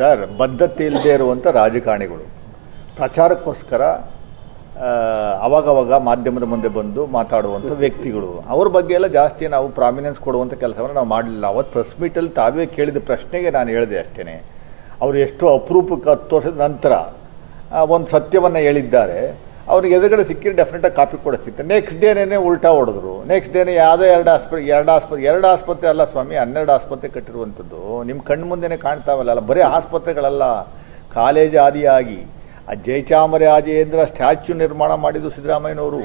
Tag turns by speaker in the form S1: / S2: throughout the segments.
S1: Sir, ಬದ್ಧತೆ ಇಲ್ಲದೆ ಇರುವಂಥ ರಾಜಕಾರಣಿಗಳು. ಪ್ರಚಾರಕ್ಕೋಸ್ಕರ ಅವಾಗವಾಗ ಮಾಧ್ಯಮದ ಮುಂದೆ ಬಂದು ಮಾತಾಡುವಂಥ ವ್ಯಕ್ತಿಗಳು. ಅವ್ರ ಬಗ್ಗೆ ಎಲ್ಲ ಜಾಸ್ತಿ ನಾವು ಪ್ರಾಮಿನೆನ್ಸ್ ಕೊಡುವಂಥ ಕೆಲಸವನ್ನು ನಾವು ಮಾಡಲಿಲ್ಲ. ಅವತ್ತು ಪ್ರೆಸ್ ಮೀಟಲ್ಲಿ ತಾವೇ ಕೇಳಿದ ಪ್ರಶ್ನೆಗೆ ನಾನು ಹೇಳಿದೆ ಅಷ್ಟೇ ಅವರು ಎಷ್ಟೋ ಅಪರೂಪಕ್ಕೆ ಹತ್ತು ವರ್ಷದ ನಂತರ ಒಂದು ಸತ್ಯವನ್ನು ಹೇಳಿದ್ದಾರೆ. ಅವ್ರಿಗೆ ಎದುರುಗಡೆ ಸಿಕ್ಕಿದ್ರೆ ಡೆಫಿನೆಟಾಗಿ ಕಾಪಿ ಕೊಡಿಸ್ತಿತ್ತು ನೆಕ್ಸ್ಟ್ ಡೇನೇ ಉಲ್ಟಾ ಹೊಡೆದ್ರು. ನೆಕ್ಸ್ಟ್ ಡೇನೇ ಯಾವುದೋ ಎರಡು ಆಸ್ಪತ್ರೆ ಎರಡು ಆಸ್ಪತ್ರೆ ಎರಡು ಆಸ್ಪತ್ರೆ ಅಲ್ಲ ಸ್ವಾಮಿ, ಹನ್ನೆರಡು ಆಸ್ಪತ್ರೆ ಕಟ್ಟಿರುವಂಥದ್ದು. ನಿಮ್ಮ ಕಣ್ಣು ಮುಂದೆನೇ ಕಾಣ್ತಾವಲ್ಲ ಬರೀ ಆಸ್ಪತ್ರೆಗಳಲ್ಲ, ಕಾಲೇಜ್ ಆದಿಯಾಗಿ, ಆ ಜಯಚಾಮರಾಜೇಂದ್ರ ಸ್ಟ್ಯಾಚ್ಯು ನಿರ್ಮಾಣ ಮಾಡಿದ್ದು ಸಿದ್ದರಾಮಯ್ಯನವರು.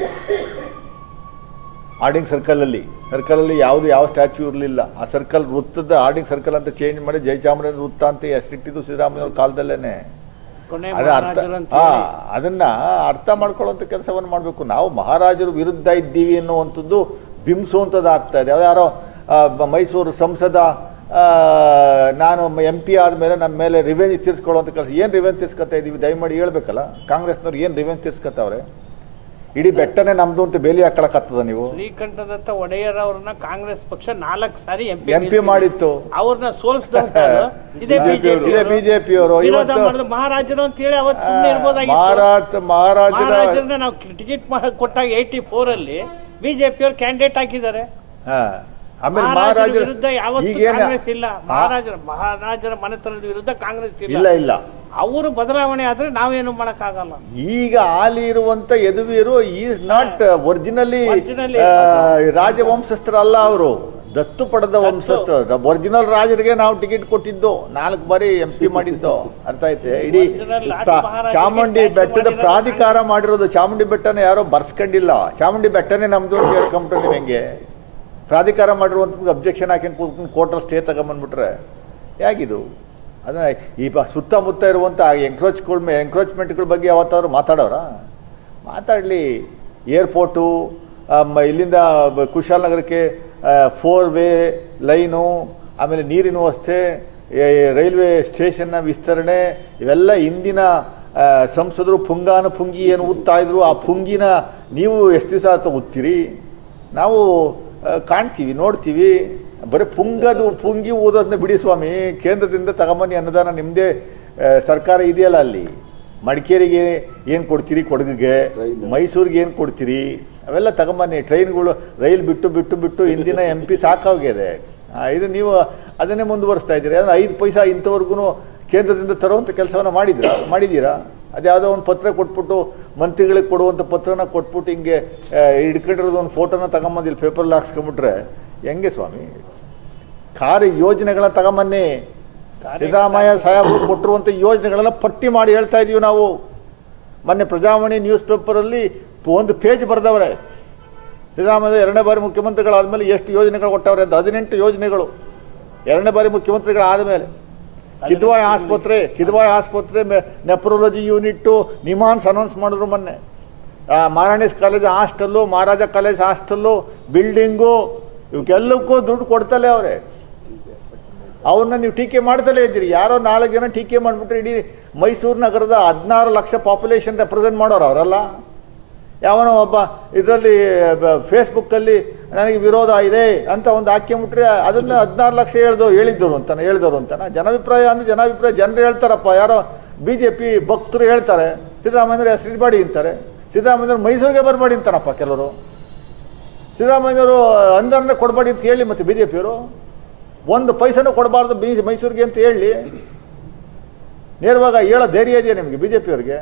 S1: ಆರ್ಡಿಂಗ್ ಸರ್ಕಲಲ್ಲಿ ಸರ್ಕಲಲ್ಲಿ ಯಾವುದು ಯಾವ ಸ್ಟ್ಯಾಚ್ಯೂ ಇರಲಿಲ್ಲ. ಆ ಸರ್ಕಲ್ ವೃತ್ತದ ಆರ್ಡಿಂಗ್ ಸರ್ಕಲ್ ಅಂತ ಚೇಂಜ್ ಮಾಡಿ ಜಯಚಾಮರಾಜೇಂದ್ರ ವೃತ್ತ ಅಂತ ಹೆಸರಿಟ್ಟಿದ್ದು ಸಿದ್ದರಾಮಯ್ಯವ್ರ ಕಾಲದಲ್ಲೇ ಅದ ಅರ್ಥ
S2: ಅಂತ
S1: ಹಾ
S2: ಹೇಳಿ.
S1: ಅದನ್ನ ಅರ್ಥ ಮಾಡ್ಕೊಳ್ಳುವಂಥ ಕೆಲಸವನ್ನು ಮಾಡಬೇಕು. ನಾವು ಮಹಾರಾಜರು ವಿರುದ್ಧ ಇದ್ದೀವಿ ಅನ್ನುವಂಥದ್ದು ಬಿಂಬಿಸುವಂಥದ್ದು ಆಗ್ತಾ ಇದೆ. ಯಾರೋ ಮೈಸೂರು ಸಂಸದ ನಾನು ಎಂ ಪಿ ಆದಮೇಲೆ ನಮ್ಮ ಮೇಲೆ ರಿವೆಂಜ್ ತೀರ್ಸ್ಕೊಳ್ಳುವಂಥ ಕೆಲಸ ಏನು ರಿವೆಂಜ್ ತೀರ್ಸ್ಕೊತಾ ಇದ್ದೀವಿ ದಯಮಾಡಿ ಹೇಳ್ಬೇಕಲ್ಲ. ಕಾಂಗ್ರೆಸ್ನವ್ರು ಏನು ರಿವೆಂಜ್ ತೀರ್ಸ್ಕೊತಾವ್ರೆ? ಇಡೀ ಬೆಟ್ಟನೇ ನಮ್ದು ಅಂತ ಬೇಲಿ ಹಾಕೊಳಕತ್ತದ ನೀವು?
S2: ಶ್ರೀಕಂಠದತ್ತ ಒಡೆಯರ್ ಅವ್ರನ್ನ ಕಾಂಗ್ರೆಸ್ ಪಕ್ಷ ನಾಲ್ಕು ಸಾರಿ ಎಂ
S1: ಪಿ ಮಾಡಿತ್ತು.
S2: ಅವ್ರನ್ನ ಸೋಲ್ಸಿದ ಇದೇ ಬಿಜೆಪಿ
S1: ಅವರು.
S2: ಮಹಾರಾಜರು ಅಂತ ಹೇಳಿ ಅವತ್ತು ಸುಮ್ಮನೆ ಇರ್ಬೋದಾಗಿತ್ತು.
S1: ಮಹಾರಾಜ ಮಹಾರಾಜರ
S2: ಮಹಾರಾಜರನ್ನ ನಾವು ಟಿಕೆಟ್ ಕೊಟ್ಟಾಗ ಏಯ್ಟಿ ಫೋರ್ ಅಲ್ಲಿ ಬಿಜೆಪಿ ಅವ್ರು ಕ್ಯಾಂಡಿಡೇಟ್ ಹಾಕಿದ್ದಾರೆ.
S1: ಆಮೇಲೆ
S2: ಮಹಾರಾಜರ ವಿರುದ್ಧ ಯಾವತ್ತೂ ಕಾಂಗ್ರೆಸ್ ಇಲ್ಲ. ಮಹಾರಾಜರ ಮಹಾರಾಜರ ಮನೆತನದ ವಿರುದ್ಧ ಕಾಂಗ್ರೆಸ್
S1: ಇಲ್ಲ
S2: ಇಲ್ಲ. ಅವರು ಬದಲಾವಣೆ ಆದ್ರೆ ನಾವೇನು ಮಾಡಕ್ಕಾಗಲ್ಲ.
S1: ಈಗ ಆಲಿ ಇರುವಂತ Yaduveer is not originally
S2: Originally.
S1: ರಾಜವಂಶಸ್ಥರ ಅಲ್ಲ ಅವರು. ದತ್ತು. ಪಡೆದ ವಂಶಸ್ಥರು. ಒರಿಜಿನಲ್ ರಾಜರಿಗೆ ನಾವು ಟಿಕೆಟ್ ಕೊಟ್ಟಿದ್ದು. ನಾಲ್ಕು ಬಾರಿ ಎಂ ಪಿ ಮಾಡಿದ್ದು. ಅರ್ಥ ಐತೆ ಇಡೀ ಚಾಮುಂಡಿ ಬೆಟ್ಟದ ಪ್ರಾಧಿಕಾರ ಮಾಡಿರೋದು. ಚಾಮುಂಡಿ ಬೆಟ್ಟನ ಯಾರೋ ಬರ್ಸ್ಕೊಂಡಿಲ್ಲ. ಚಾಮುಂಡಿ ಬೆಟ್ಟನೇ ನಮ್ದು ಅಂತ ನಿಮಗೆ ಹೆಂಗೆ? ಪ್ರಾಧಿಕಾರ ಮಾಡಿರುವಂಥದ್ದು ಅಬ್ಜೆಕ್ಷನ್ ಹಾಕಿ ಕೂತ್ಕೊಂಡು ಕೋರ್ಟಲ್ಲಿ ಸ್ಟೇ ತಗೊಂಬಂದ್ಬಿಟ್ರೆ ಹೇಗಿದು? ಅದನ್ನ ಈ ಬ- ಸುತ್ತಮುತ್ತ ಇರುವಂಥ ಎಂಕ್ರೋಚ್ಗಳ ಎಂಕ್ರೋಚ್ಮೆಂಟ್ಗಳ ಬಗ್ಗೆ ಯಾವತ್ತಾದ್ರು ಮಾತಾಡೋರ? ಮಾತಾಡಲಿ. ಏರ್ಪೋರ್ಟು ಇಲ್ಲಿಂದ ಕುಶಾಲ್ ಕುಶಾಲನಗರಕ್ಕೆ ಫೋರ್ ವೇ ಲೈನು ಆಮೇಲೆ ನೀರಿನ ವ್ಯವಸ್ಥೆ ರೈಲ್ವೆ ಸ್ಟೇಷನ್ನ ವಿಸ್ತರಣೆ, ಇವೆಲ್ಲ ಇಂದಿನ ಸಂಸದರು ಪುಂಗಾನು ಪುಂಗಿ ಏನು ಉತ್ತಾ ಇದ್ರು, ಆ ಪುಂಗಿನ ನೀವು ಎಷ್ಟು ದಿವಸ ಆತ ಉತ್ತೀರಿ ನಾವು ಕಾಣ್ತೀವಿ, ನೋಡ್ತೀವಿ. ಬರೀ ಪುಂಗದು ಪುಂಗಿ ಊದೋದನ್ನ ಬಿಡಿ ಸ್ವಾಮಿ. ಕೇಂದ್ರದಿಂದ ತಗೊಂಬನ್ನಿ ಅನ್ನದಾನ ನಿಮ್ಮದೇ ಸರ್ಕಾರ ಇದೆಯಲ್ಲ ಅಲ್ಲಿ. ಮಡಿಕೇರಿಗೆ ಏನು ಕೊಡ್ತೀರಿ ಕೊಡಗಿಗೆ? ಮೈಸೂರಿಗೆ ಏನು ಕೊಡ್ತೀರಿ? ಅವೆಲ್ಲ ತಗೊಂಬನ್ನಿ. ಟ್ರೈನ್ಗಳು ರೈಲ್ ಬಿಟ್ಟು ಬಿಟ್ಟು ಬಿಟ್ಟು ಹಿಂದಿನ ಎಂ ಪಿ ಸಾಕಾಗಿದೆ ಇದು ನೀವು ಅದನ್ನೇ ಮುಂದುವರಿಸ್ತಾ ಇದ್ದೀರಿ. ಅಂದರೆ ಐದು ಪೈಸಾ ಇಂಥವ್ರಿಗೂ ಕೇಂದ್ರದಿಂದ ತರುವಂಥ ಕೆಲಸವನ್ನು ಮಾಡಿದ್ರಾ ಮಾಡಿದ್ದೀರಾ ಅದ್ಯಾವುದೋ ಒಂದು ಪತ್ರ ಕೊಟ್ಬಿಟ್ಟು ಮಂತ್ರಿಗಳಿಗೆ ಕೊಡುವಂಥ ಪತ್ರನ ಕೊಟ್ಬಿಟ್ಟು ಹಿಂಗೆ ಇಡ್ಕೊಂಡಿರೋದು ಹಿಡ್ಕೊಂಡಿರೋದು ಒಂದು ಫೋಟೋನ ತಗೊಂಬಂದಿಲ್ಲ ಪೇಪರಲ್ಲಿ ಹಾಕ್ಸ್ಕೊಂಬಿಟ್ರೆ ಹೆಂಗೆ ಸ್ವಾಮಿ? ಕಾರ್ಯ ಯೋಜನೆಗಳನ್ನ ತಗೊಂಬನ್ನಿ. ಸಿದ್ದರಾಮಯ್ಯ ಸಾಹೇಬರು ಕೊಟ್ಟಿರುವಂಥ ಯೋಜನೆಗಳನ್ನ ಪಟ್ಟಿ ಮಾಡಿ ಹೇಳ್ತಾ ಇದೀವಿ ನಾವು. ಮೊನ್ನೆ ಪ್ರಜಾವಾಣಿ ನ್ಯೂಸ್ ಪೇಪರಲ್ಲಿ ಒಂದು ಪೇಜ್ ಬರೆದವ್ರೆ. ಸಿದ್ದರಾಮಯ್ಯ ಎರಡನೇ ಬಾರಿ ಮುಖ್ಯಮಂತ್ರಿಗಳಾದಮೇಲೆ ಎಷ್ಟು ಯೋಜನೆಗಳು ಕೊಟ್ಟವ್ರೆ ಅಂತ. ಹದಿನೆಂಟು ಯೋಜನೆಗಳು. ಎರಡನೇ ಬಾರಿ ಮುಖ್ಯಮಂತ್ರಿಗಳಾದ ಮೇಲೆ ಕಿದ್ವಾಯ್ ಆಸ್ಪತ್ರೆ ಕಿದ್ವಾಯ್ ಆಸ್ಪತ್ರೆ ನೆಪ್ರೋಲಜಿ ಯೂನಿಟ್ಟು ನಿಮಾನ್ಸ್ ಅನೌನ್ಸ್ ಮಾಡಿದ್ರು ಮೊನ್ನೆ. Maharani's college hostel Maharaja college hostel building ಇವಕ್ಕೆಲ್ಲಕ್ಕೂ ದುಡ್ಡು ಕೊಡ್ತಲೇ ಅವರೇ. ಅವ್ರನ್ನ ನೀವು ಟೀಕೆ ಮಾಡ್ತಲೇ ಇದ್ದೀರಿ. ಯಾರೋ ನಾಲ್ಕು ಜನ ಟೀಕೆ ಮಾಡಿಬಿಟ್ರೆ ಇಡೀ ಮೈಸೂರು ನಗರದ ಹದಿನಾರು ಲಕ್ಷ ಪಾಪ್ಯುಲೇಷನ್ ರೆಪ್ರೆಸೆಂಟ್ ಮಾಡೋರು ಅವರಲ್ಲ. ಯಾವನೋ ಒಬ್ಬ ಇದರಲ್ಲಿ ಫೇಸ್ಬುಕ್ಕಲ್ಲಿ ನನಗೆ ವಿರೋಧ ಇದೆ ಅಂತ ಒಂದು ಹಾಕ್ಯಂಬಿಟ್ರೆ ಅದನ್ನು ಹದಿನಾರು ಲಕ್ಷ ಹೇಳ್ದು ಹೇಳಿದ್ರು ಅಂತಾನೆ ಹೇಳಿದವರು ಅಂತಾನೆ. ಜನಾಭಿಪ್ರಾಯ ಅಂದರೆ ಜನಾಭಿಪ್ರಾಯ ಜನರು ಹೇಳ್ತಾರಪ್ಪ. ಯಾರೋ ಬಿ ಜೆ ಪಿ ಭಕ್ತರು ಹೇಳ್ತಾರೆ. ಸಿದ್ದರಾಮಯ್ಯ ಹೆಸರು ಇಡಬೇಡಿ ಅಂತಾರೆ. ಸಿದ್ದರಾಮಯ್ಯ ಮೈಸೂರಿಗೆ ಬರಬಾಡಿ ಅಂತಾರಪ್ಪ ಕೆಲವರು. ಸಿದ್ದರಾಮಯ್ಯವರು ಅಂದರನ್ನೇ ಕೊಡಬೇಡಿ ಅಂತ ಹೇಳಿ ಮತ್ತೆ ಬಿ ಜೆ ಪಿಯವರು ಒಂದು ಪೈಸನೂ ಕೊಡಬಾರ್ದು ಬಿ ಮೈಸೂರಿಗೆ ಅಂತ ಹೇಳಿ. ನೇರವಾಗಿ ಹೇಳೋ ಧೈರ್ಯ ಇದೆಯಾ ನಿಮಗೆ ಬಿ ಜೆ ಪಿಯವ್ರಿಗೆ